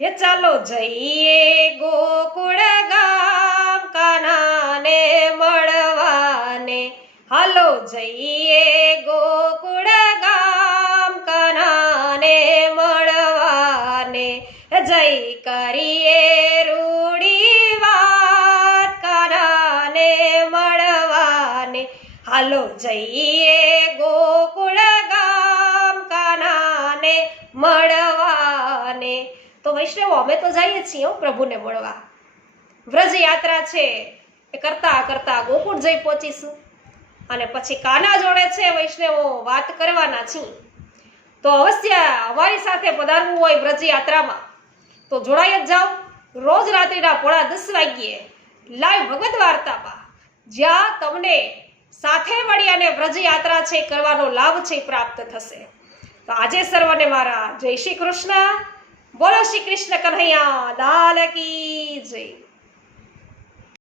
હે ચાલો જઈએ ગોકુળ ગામ કાનાને મળવાને, હાલો જઈએ ગોકુળ ગામ કાનાને મળવાને, જય કરીએ રૂડી વાત કાનાને મળવાને, હાલો જઈએ ગોકુળ ગામ કાનાને મળવાને। તો વૈષ્ણવો અમે તો જઈએ છીએ પ્રભુને મળવા। વ્રજ યાત્રા છે એ કરતા કરતા ગોકુળ જઈ પહોંચીશું અને પછી કાના જોડે છે વૈષ્ણવો વાત કરવાના છીએ। તો અવશ્ય અમારી સાથે પધારવું હોય વ્રજ યાત્રામાં તો જોડાઈ જ જાઓ। રોજ રાત્રિના 10:30 વાગ્યે લાઈવ ભગવદ વાર્તામાં, જ્યાં તમને સાથે મળી અને વ્રજ યાત્રા છે કરવાનો લાભ છે પ્રાપ્ત થશે। તો આજે સર્વને મારા જય શ્રી કૃષ્ણ। બોલો શ્રી કૃષ્ણ કન્હૈયા લાલ કી જય।